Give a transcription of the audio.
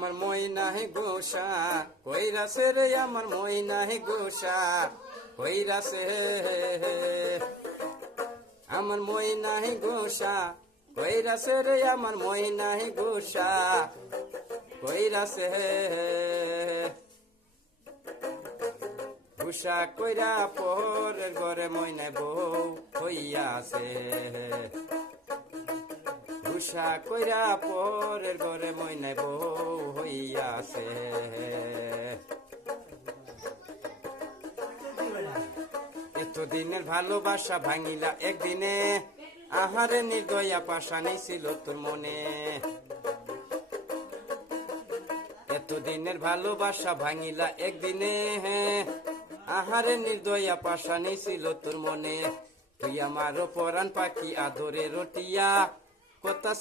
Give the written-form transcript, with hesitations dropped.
আমার ময়না হে গোসা কইরাছে রে আমার ময়না হে গোসা কইরাছে আমার ময়না হে গোসা কইরাছে রে আমার ময়না হে গোসা কইরাছে গোসা কইরা পরের ঘরে ময়নায় বউ হইয়াছে গোসা কইরা পরের ঘরে ময়নায় বউ হইয়াছে এতদিনের ভালোবাসা ভাঙিলা একদিনে আহারে নির্দয়া পাশানি ছিল তোর মনে এতদিনের ভালোবাসা ভাঙিলা একদিনে আহারে নির্দয়া পাশানি ছিল তোর মনে তুই আমার পরাণ পাখি আদরে রটিয়া কথা